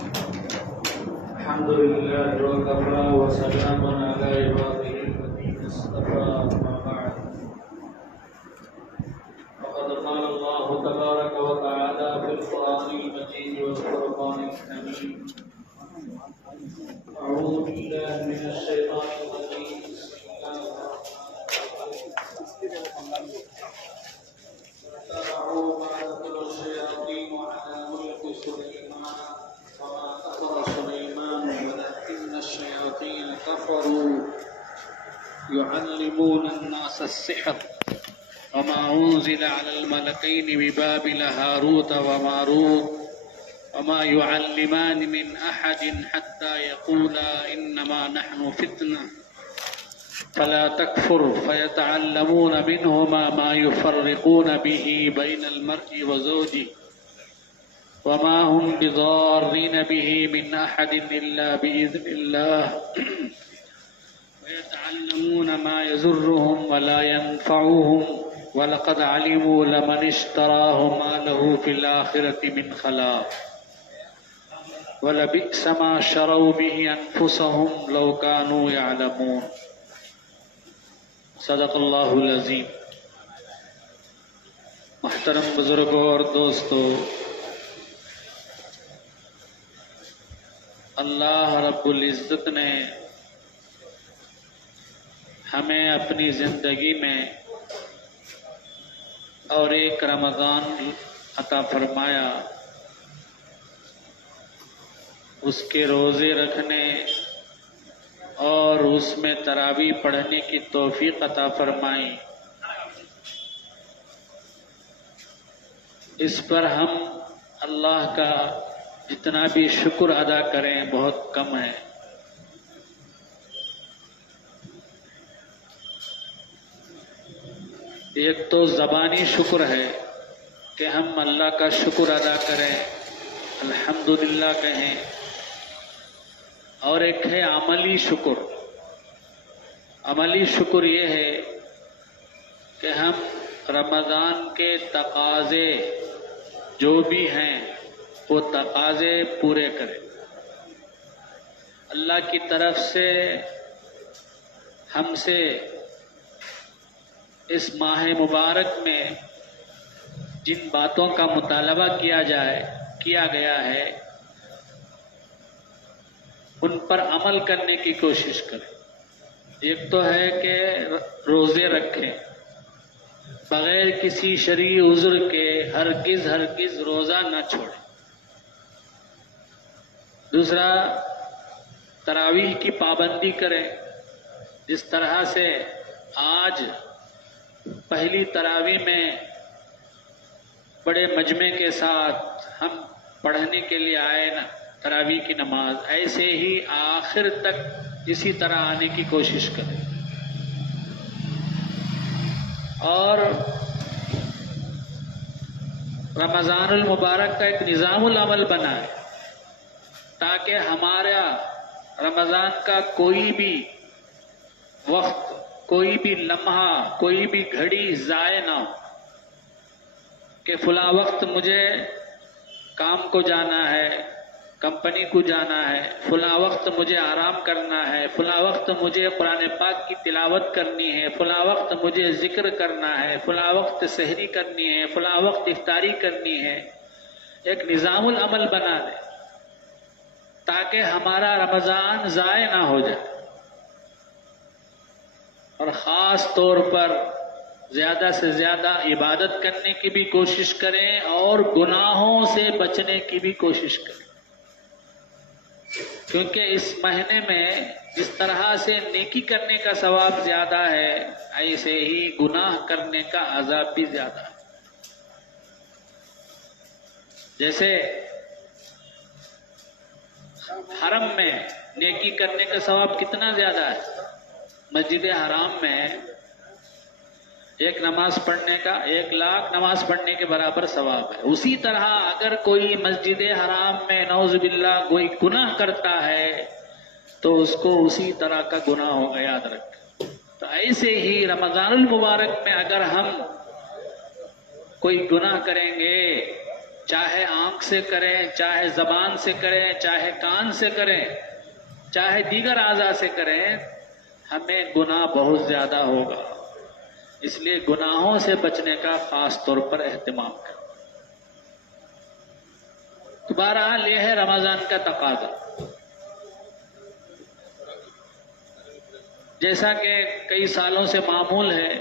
الحمد لله وكفى وسلام على عباده الذين اصطفى أما بعد فقد قال الله تبارك وتعالى في القرآن المجيد والفرقان الحميد أعوذ بالله من الشيطان الرجيم بسم الله الرحمن الرحيم اتبعوا ما تتلو الشياطين على ملك سليمان وما كفر سليمان ولكن الشياطين كفروا يعلمون الناس السحر وما أنزل على الملكين ببابل هاروت وماروت وما يعلمان من أحد حتى يقولا إنما نحن فتنة فلا تكفر فيتعلمون منهما ما يفرقون به بين المرء وزوجه وما هم بضارين به من أحد إلا بإذن الله ويتعلمون ما يضرهم ولا ينفعهم ولقد علموا لمن اشتراه ما له في الآخرة من خلاق ولبئس ما شروا به أنفسهم لو كانوا يعلمون صدق اللہ العظیم۔ محترم بزرگوں اور دوستو، اللہ رب العزت نے ہمیں اپنی زندگی میں اور ایک رمضان عطا فرمایا، اس کے روزے رکھنے اور اس میں تراویح پڑھنے کی توفیق عطا فرمائی۔ اس پر ہم اللہ کا جتنا بھی شکر ادا کریں بہت کم ہے۔ ایک تو زبانی شکر ہے کہ ہم اللہ کا شکر ادا کریں، الحمدللہ کہیں، اور ایک ہے عملی شکر۔ عملی شکر یہ ہے کہ ہم رمضان کے تقاضے جو بھی ہیں وہ تقاضے پورے کریں۔ اللہ کی طرف سے ہم سے اس ماہ مبارک میں جن باتوں کا مطالبہ کیا گیا ہے ان پر عمل کرنے کی کوشش کریں۔ ایک تو ہے کہ روزے رکھیں، بغیر کسی شرعی عذر کے ہرگز روزہ نہ چھوڑیں۔ دوسرا، تراویح کی پابندی کریں، جس طرح سے آج پہلی تراویح میں بڑے مجمع کے ساتھ ہم پڑھنے کے لیے آئے نا تراویح کی نماز، ایسے ہی آخر تک اسی طرح آنے کی کوشش کریں۔ اور رمضان المبارک کا ایک نظام العمل بنائیں تاکہ ہمارا رمضان کا کوئی بھی وقت، کوئی بھی لمحہ، کوئی بھی گھڑی ضائع نہ ہو کہ فلاں وقت مجھے کام کو جانا ہے، کمپنی کو جانا ہے، فلاں وقت مجھے آرام کرنا ہے، فلاں وقت مجھے قرآن پاک کی تلاوت کرنی ہے، فلاں وقت مجھے ذکر کرنا ہے، فلاں وقت سحری کرنی ہے، فلاں وقت افطاری کرنی ہے۔ ایک نظام العمل بنا دیں تاکہ ہمارا رمضان ضائع نہ ہو جائے، اور خاص طور پر زیادہ سے زیادہ عبادت کرنے کی بھی کوشش کریں اور گناہوں سے بچنے کی بھی کوشش کریں، کیونکہ اس مہینے میں جس طرح سے نیکی کرنے کا ثواب زیادہ ہے، ایسے ہی گناہ کرنے کا عذاب بھی زیادہ ہے۔ جیسے حرم میں نیکی کرنے کا ثواب کتنا زیادہ ہے، مسجد حرام میں ایک نماز پڑھنے کا 1,00,000 نماز پڑھنے کے برابر ثواب ہے۔ اسی طرح اگر کوئی مسجد حرام میں نعوذ باللہ کوئی گناہ کرتا ہے تو اس کو اسی طرح کا گناہ ہوگا، یاد رکھ۔ تو ایسے ہی رمضان المبارک میں اگر ہم کوئی گناہ کریں گے چاہے آنکھ سے کریں، چاہے زبان سے کریں، چاہے کان سے کریں، چاہے دیگر اعضاء سے کریں، ہمیں گناہ بہت زیادہ ہوگا. اس لیے گناہوں سے بچنے کا خاص طور پر اہتمام کریں. تو بہرحال یہ ہے رمضان کا تقاضا. جیسا کہ کئی سالوں سے معمول ہے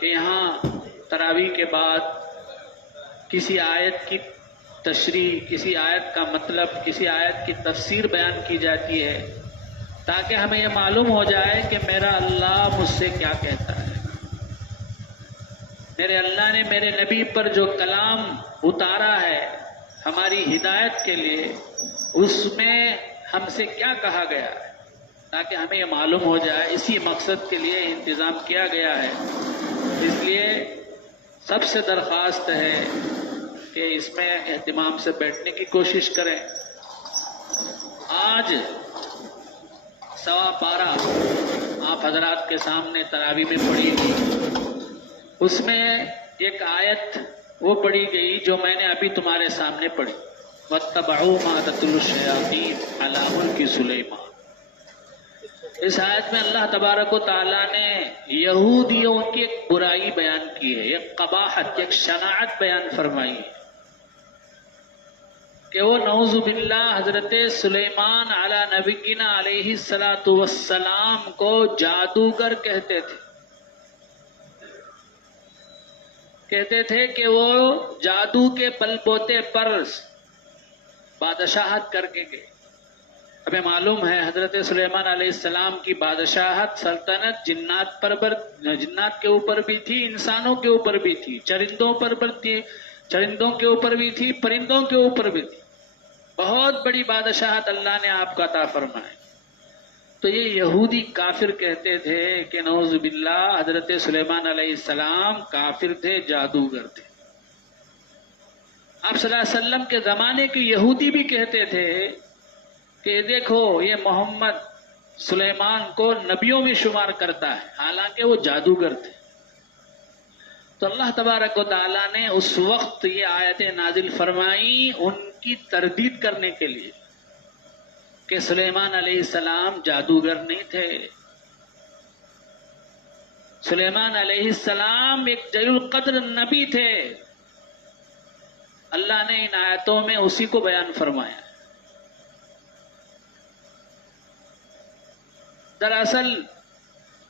کہ یہاں تراویح کے بعد کسی آیت کی تشریح، کسی آیت کا مطلب، کسی آیت کی تفسیر بیان کی جاتی ہے تاکہ ہمیں یہ معلوم ہو جائے کہ میرا اللہ مجھ سے کیا کہتا ہے. میرے اللہ نے میرے نبی پر جو کلام اتارا ہے ہماری ہدایت کے لیے، اس میں ہم سے کیا کہا گیا ہے، تاکہ ہمیں یہ معلوم ہو جائے. اسی مقصد کے لیے انتظام کیا گیا ہے. اس لیے سب سے درخواست ہے کہ اس میں اہتمام سے بیٹھنے کی کوشش کریں. آج 12:15 آپ حضرات کے سامنے تراویح میں پڑھی گئی، اس میں ایک آیت وہ پڑھی گئی جو میں نے ابھی تمہارے سامنے پڑھی، وَاتَّبَعُوا مَا تَتْلُو الشَّيَاطِينُ عَلَىٰ مُلْكِ سُلَيْمَانَ. اس آیت میں اللہ تبارک و تعالیٰ نے یہودیوں کی ایک برائی بیان کی ہے، ایک قباحت، ایک شناعت بیان فرمائی ہے کہ وہ نعوذ باللہ حضرت سلیمان علی نبینا علیہ الصلاۃ والسلام کو جادوگر کہتے تھے. کہتے تھے کہ وہ جادو کے بل بوتے پر بادشاہت کر کے گئے. ہمیں معلوم ہے حضرت سلیمان علیہ السلام کی بادشاہت، سلطنت جنات کے اوپر بھی تھی، انسانوں کے اوپر بھی تھی، چرندوں کے اوپر بھی تھی، پرندوں کے اوپر بھی تھی. بہت بڑی بادشاہت اللہ نے آپ کا عطا فرمائی. تو یہ یہودی کافر کہتے تھے کہ نعوذ باللہ حضرت سلیمان علیہ السلام کافر تھے، جادوگر تھے. آپ صلی اللہ علیہ وسلم کے زمانے کے یہودی بھی کہتے تھے کہ دیکھو یہ محمد سلیمان کو نبیوں میں شمار کرتا ہے، حالانکہ وہ جادوگر تھے. تو اللہ تبارک و تعالیٰ نے اس وقت یہ آیتیں نازل فرمائی ان کی تردید کرنے کے لیے کہ سلیمان علیہ السلام جادوگر نہیں تھے. سلیمان علیہ السلام ایک جلیل القدر نبی تھے. اللہ نے ان آیتوں میں اسی کو بیان فرمایا. دراصل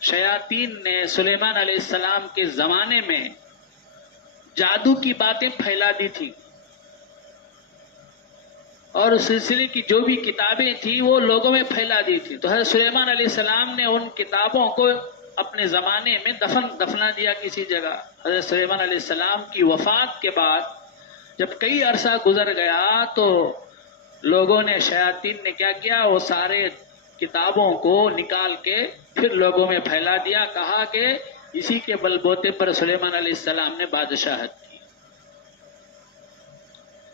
شیاطین نے سلیمان علیہ السلام کے زمانے میں جادو کی باتیں پھیلا دی تھی، اور اس سلسلے کی جو بھی کتابیں تھیں وہ لوگوں میں پھیلا دی تھی. تو حضرت سلیمان علیہ السلام نے ان کتابوں کو اپنے زمانے میں دفنا دیا کسی جگہ. حضرت سلیمان علیہ السلام کی وفات کے بعد جب کئی عرصہ گزر گیا تو لوگوں نے، شیاطین نے کیا کیا، وہ سارے کتابوں کو نکال کے پھر لوگوں میں پھیلا دیا. کہا کہ اسی کے بل بوتے پر سلیمان علیہ السلام نے بادشاہت کی.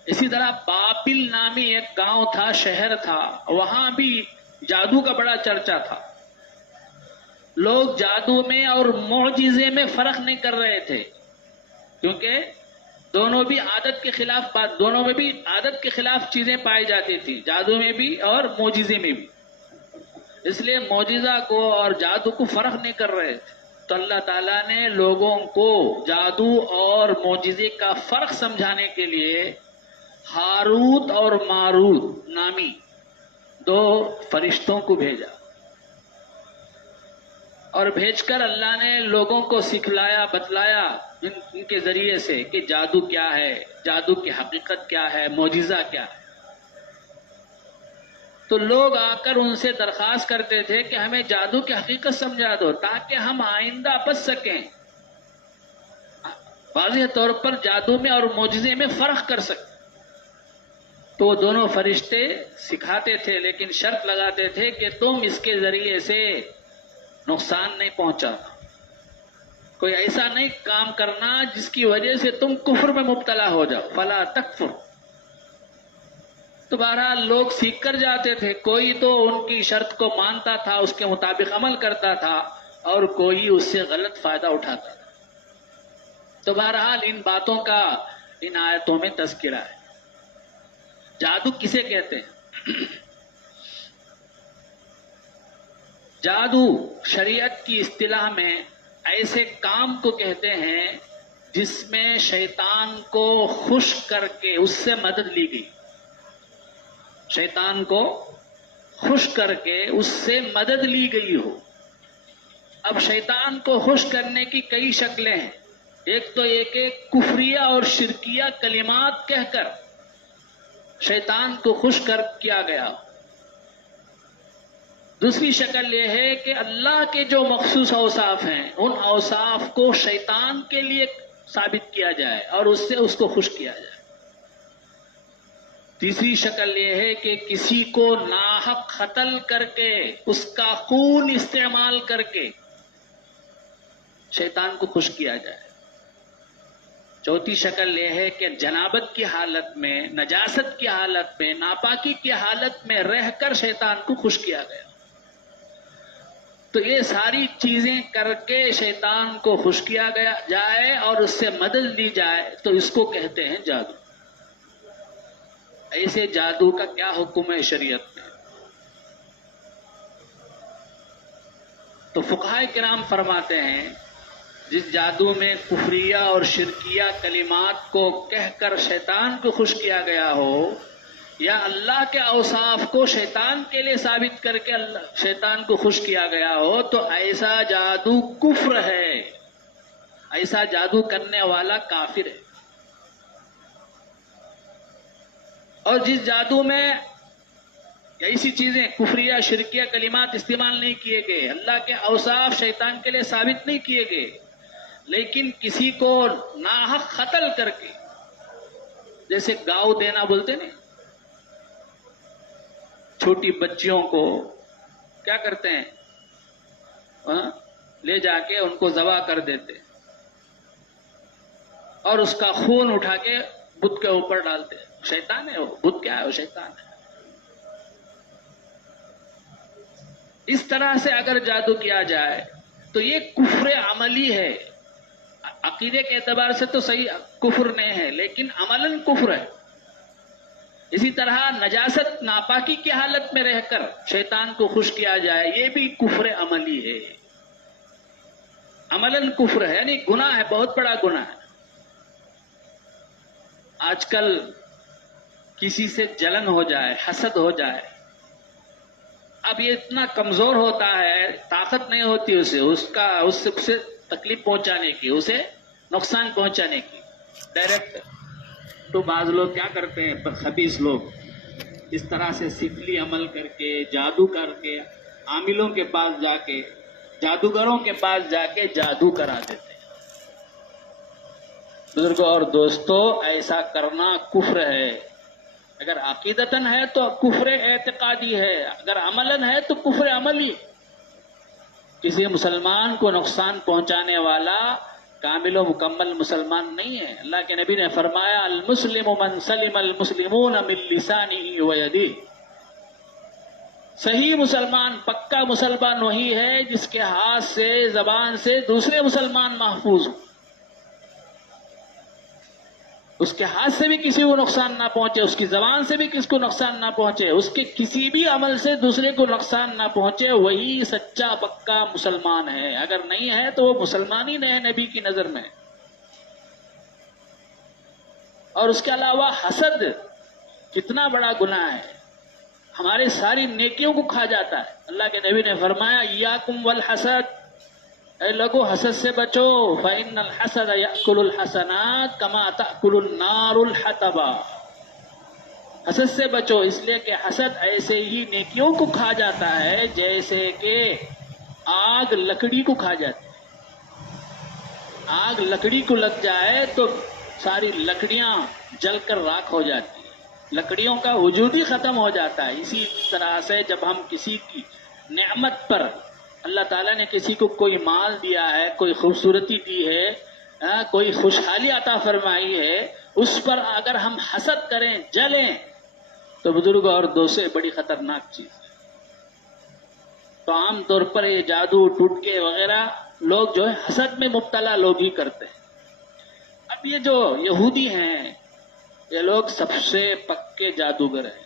اسی طرح بابل نامی ایک گاؤں تھا، شہر تھا، وہاں بھی جادو کا بڑا چرچا تھا. لوگ جادو میں اور معجزے میں فرق نہیں کر رہے تھے، کیونکہ دونوں بھی عادت کے خلاف چیزیں پائی جاتی تھی، جادو میں بھی اور معجزے میں بھی. اس لیے معجزہ کو اور جادو کو فرق نہیں کر رہے تھے. تو اللہ تعالیٰ نے لوگوں کو جادو اور معجزے کا فرق سمجھانے کے لیے ہاروت اور ماروت نامی 2 فرشتوں کو بھیجا، اور بھیج کر اللہ نے لوگوں کو سکھلایا، بتلایا ان کے ذریعے سے کہ جادو کیا ہے، جادو کی حقیقت کیا ہے، معجزہ کیا ہے. تو لوگ آ کر ان سے درخواست کرتے تھے کہ ہمیں جادو کی حقیقت سمجھا دو تاکہ ہم آئندہ بچ سکیں، واضح طور پر جادو میں اور معجزے میں فرق کر سکیں. تو وہ دونوں فرشتے سکھاتے تھے، لیکن شرط لگاتے تھے کہ تم اس کے ذریعے سے نقصان نہیں پہنچانا، کوئی ایسا نہیں کام کرنا جس کی وجہ سے تم کفر میں مبتلا ہو جاؤ، فلا تکفر. تو بہرحال لوگ سیکھ کر جاتے تھے، کوئی تو ان کی شرط کو مانتا تھا، اس کے مطابق عمل کرتا تھا، اور کوئی اس سے غلط فائدہ اٹھاتا تھا. تو بہرحال ان باتوں کا ان آیتوں میں تذکرہ ہے. جادو کسے کہتے ہیں؟ جادو شریعت کی اصطلاح میں ایسے کام کو کہتے ہیں جس میں شیطان کو خوش کر کے اس سے مدد لی گئی. شیطان کو خوش کر کے اس سے مدد لی گئی ہو. اب شیطان کو خوش کرنے کی کئی شکلیں ہیں. ایک تو یہ کہ کفریہ اور شرکیہ کلمات کہہ کر شیطان کو خوش کیا گیا. دوسری شکل یہ ہے کہ اللہ کے جو مخصوص اوصاف ہیں ان اوصاف کو شیطان کے لیے ثابت کیا جائے اور اس سے اس کو خوش کیا جائے. تیسری شکل یہ ہے کہ کسی کو ناحق قتل کر کے اس کا خون استعمال کر کے شیطان کو خوش کیا جائے. چوتھی شکل یہ ہے کہ جنابت کی حالت میں، نجاست کی حالت میں، ناپاکی کی حالت میں رہ کر شیطان کو خوش کیا گیا. تو یہ ساری چیزیں کر کے شیطان کو خوش کیا گیا جائے اور اس سے مدد لی جائے تو اس کو کہتے ہیں جادو. ایسے جادو کا کیا حکم ہے شریعت میں؟ تو فقہائے کرام فرماتے ہیں جس جادو میں کفریہ اور شرکیہ کلمات کو کہہ کر شیطان کو خوش کیا گیا ہو یا اللہ کے اوصاف کو شیطان کے لیے ثابت کر کے شیطان کو خوش کیا گیا ہو تو ایسا جادو کفر ہے. ایسا جادو کرنے والا کافر ہے. اور جس جادو میں ایسی چیزیں کفریہ شرکیہ کلمات استعمال نہیں کیے گئے، اللہ کے اوصاف شیطان کے لیے ثابت نہیں کیے گئے، لیکن کسی کو ناحق قتل کر کے، جیسے گاؤ دینا بولتے نا، چھوٹی بچیوں کو کیا کرتے ہیں، لے جا کے ان کو ذبح کر دیتے اور اس کا خون اٹھا کے بت کے اوپر ڈالتے. شیطان ہے وہ، بت کیا ہے وہ، شیطان ہے. اس طرح سے اگر جادو کیا جائے تو یہ کفر عملی ہے. عقیدے کے اعتبار سے تو صحیح کفر نہیں ہے لیکن عملاً کفر ہے. اسی طرح نجاست ناپاکی کی حالت میں رہ کر شیطان کو خوش کیا جائے یہ بھی کفر عملی ہے. عملاً کفر ہے، یعنی گناہ ہے، بہت بڑا گناہ ہے. آج کل کسی سے جلن ہو جائے، حسد ہو جائے، اب یہ اتنا کمزور ہوتا ہے، طاقت نہیں ہوتی اسے تکلیف پہنچانے کی، اسے نقصان پہنچانے کی ڈائریکٹ. تو بعض لوگ کیا کرتے ہیں، خبیث لوگ اس طرح سے سفلی عمل کر کے، جادو کر کے، عاملوں کے پاس جا کے، جادوگروں کے پاس جا کے جادو کرا دیتے ہیں. بزرگوں اور دوستو، ایسا کرنا کفر ہے. اگر عقیدتاً ہے تو کفر اعتقادی ہے، اگر عملاً ہے تو کفر عملی. کسی مسلمان کو نقصان پہنچانے والا کامل و مکمل مسلمان نہیں ہے. اللہ کے نبی نے فرمایا المسلم من سلم المسلمون من لسانه ويده. صحیح مسلمان، پکا مسلمان وہی ہے جس کے ہاتھ سے، زبان سے دوسرے مسلمان محفوظ ہوں. اس کے ہاتھ سے بھی کسی کو نقصان نہ پہنچے، اس کی زبان سے بھی کسی کو نقصان نہ پہنچے، اس کے کسی بھی عمل سے دوسرے کو نقصان نہ پہنچے، وہی سچا پکا مسلمان ہے. اگر نہیں ہے تو وہ مسلمان ہی نہیں ہے نبی کی نظر میں. اور اس کے علاوہ حسد کتنا بڑا گناہ ہے، ہمارے ساری نیکیوں کو کھا جاتا ہے. اللہ کے نبی نے فرمایا ایاکم والحسد، اے لوگو حسد سے بچو، فإن الحسد یأکل الحسنات کما تأکل النار الحطب. حسد سے بچو اس لیے کہ حسد ایسے ہی نیکیوں کو کھا جاتا ہے جیسے کہ آگ لکڑی کو کھا جاتی ہے. آگ لکڑی کو لگ جائے تو ساری لکڑیاں جل کر راکھ ہو جاتی ہیں، لکڑیوں کا وجود ہی ختم ہو جاتا ہے. اسی طرح سے جب ہم کسی کی نعمت پر، اللہ تعالیٰ نے کسی کو کوئی مال دیا ہے، کوئی خوبصورتی دی ہے، کوئی خوشحالی عطا فرمائی ہے، اس پر اگر ہم حسد کریں، جلیں، تو بزرگ اور دوسرے بڑی خطرناک چیز ہے. تو عام طور پر یہ جادو ٹوٹکے وغیرہ لوگ جو ہے حسد میں مبتلا لوگ ہی کرتے ہیں. اب اب یہ جو یہودی ہیں یہ لوگ سب سے پکے جادوگر ہیں،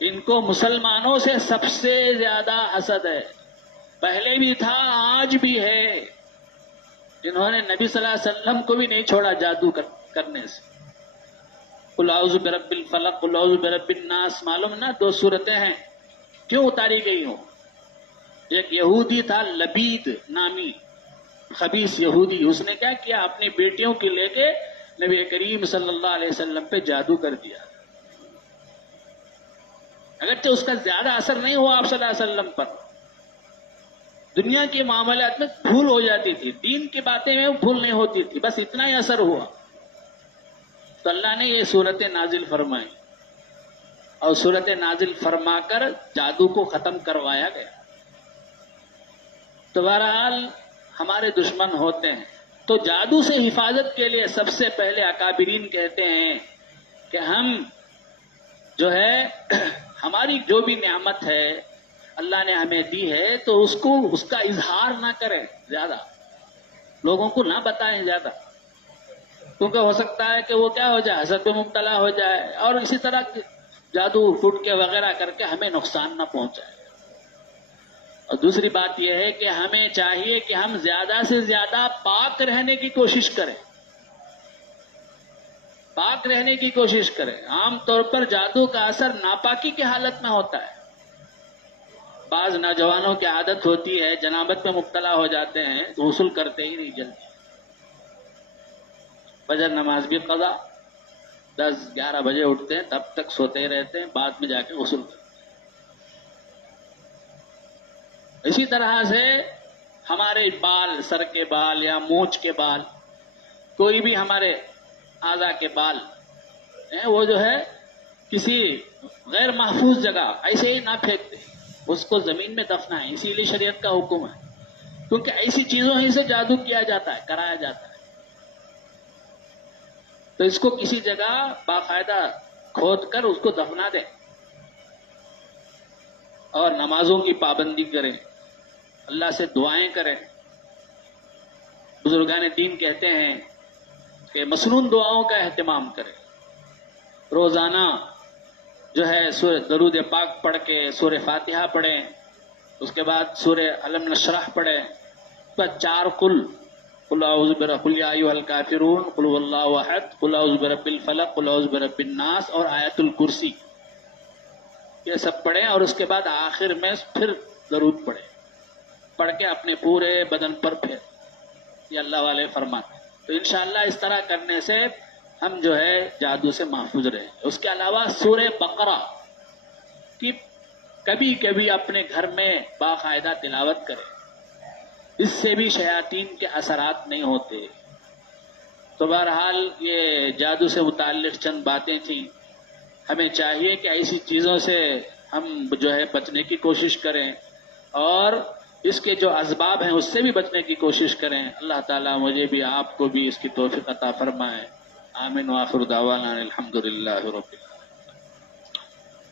ان کو مسلمانوں سے سب سے زیادہ حسد ہے، پہلے بھی تھا آج بھی ہے، جنہوں نے نبی صلی اللہ علیہ وسلم کو بھی نہیں چھوڑا جادو کرنے سے۔ قل اعوذ برب الفلق قل اعوذ برب الناس، معلوم نا 2 صورتیں ہیں کیوں اتاری گئی ہوں؟ ایک یہودی تھا لبید نامی خبیث یہودی، اس نے کیا کیا، اپنی بیٹیوں کی لے کے نبی کریم صلی اللہ علیہ وسلم پہ جادو کر دیا، اگرچہ اس کا زیادہ اثر نہیں ہوا آپ صلی اللہ علیہ وسلم پر، دنیا کے معاملات میں بھول ہو جاتی تھی، دین کی باتیں میں بھول نہیں ہوتی تھی، بس اتنا ہی اثر ہوا۔ تو اللہ نے یہ صورت نازل فرمائی اور صورت نازل فرما کر جادو کو ختم کروایا گیا۔ تو بہرحال ہمارے دشمن ہوتے ہیں، تو جادو سے حفاظت کے لیے سب سے پہلے اکابرین کہتے ہیں کہ ہم جو ہے ہماری جو بھی نعمت ہے اللہ نے ہمیں دی ہے تو اس کا اظہار نہ کریں، زیادہ لوگوں کو نہ بتائیں زیادہ، کیونکہ ہو سکتا ہے کہ وہ کیا ہو جائے، حسد میں مبتلا ہو جائے اور اسی طرح جادو ٹوٹ کے وغیرہ کر کے ہمیں نقصان نہ پہنچائے۔ اور دوسری بات یہ ہے کہ ہمیں چاہیے کہ ہم زیادہ سے زیادہ پاک رہنے کی کوشش کریں، پاک رہنے کی کوشش کریں۔ عام طور پر جادو کا اثر ناپاکی کی حالت میں ہوتا ہے، بعض نوجوانوں کی عادت ہوتی ہے جنابت میں مبتلا ہو جاتے ہیں تو غسل کرتے ہی نہیں جلدی، فجر نماز بھی قضا، 10-11 بجے اٹھتے ہیں تب تک سوتے ہی رہتے ہیں، بعد میں جا کے غسل کرتے ہیں۔ اسی طرح سے ہمارے بال، سر کے بال یا مونچھ کے بال، کوئی بھی ہمارے اعضاء کے بال ہیں وہ جو ہے کسی غیر محفوظ جگہ ایسے ہی نہ پھینکتے، اس کو زمین میں دفنائیں، اسی لیے شریعت کا حکم ہے، کیونکہ ایسی چیزوں ہی سے جادو کیا جاتا ہے، کرایا جاتا ہے۔ تو اس کو کسی جگہ باقاعدہ کھود کر اس کو دفنا دیں اور نمازوں کی پابندی کریں، اللہ سے دعائیں کریں۔ بزرگان دین کہتے ہیں کہ مسنون دعاؤں کا اہتمام کریں، روزانہ جو ہے سورہ درود پاک پڑھ کے سورہ فاتحہ پڑھیں، اس کے بعد سورہ علم نشرح پڑھیں، پھر 4 قل اعوذ برب قل یا ایھا الکافرون قل هو اللہ احد قل اعوذ برب الفلق قل اعوذ برب الناس اور آیت الکرسی، یہ سب پڑھیں اور اس کے بعد آخر میں پھر درود پڑھیں، پڑھ کے اپنے پورے بدن پر پھر، یہ اللہ والے فرماتے ہیں۔ تو انشاءاللہ اس طرح کرنے سے ہم جو ہے جادو سے محفوظ رہیں۔ اس کے علاوہ سورہ بقرہ کی کبھی کبھی اپنے گھر میں باقاعدہ تلاوت کریں، اس سے بھی شیاطین کے اثرات نہیں ہوتے۔ تو بہرحال یہ جادو سے متعلق چند باتیں تھیں، ہمیں چاہیے کہ ایسی چیزوں سے ہم جو ہے بچنے کی کوشش کریں اور اس کے جو اسباب ہیں اس سے بھی بچنے کی کوشش کریں۔ اللہ تعالیٰ مجھے بھی آپ کو بھی اس کی توفیق عطا فرمائے۔ آمین وآخر دعوانا الحمدللہ رب العالمین۔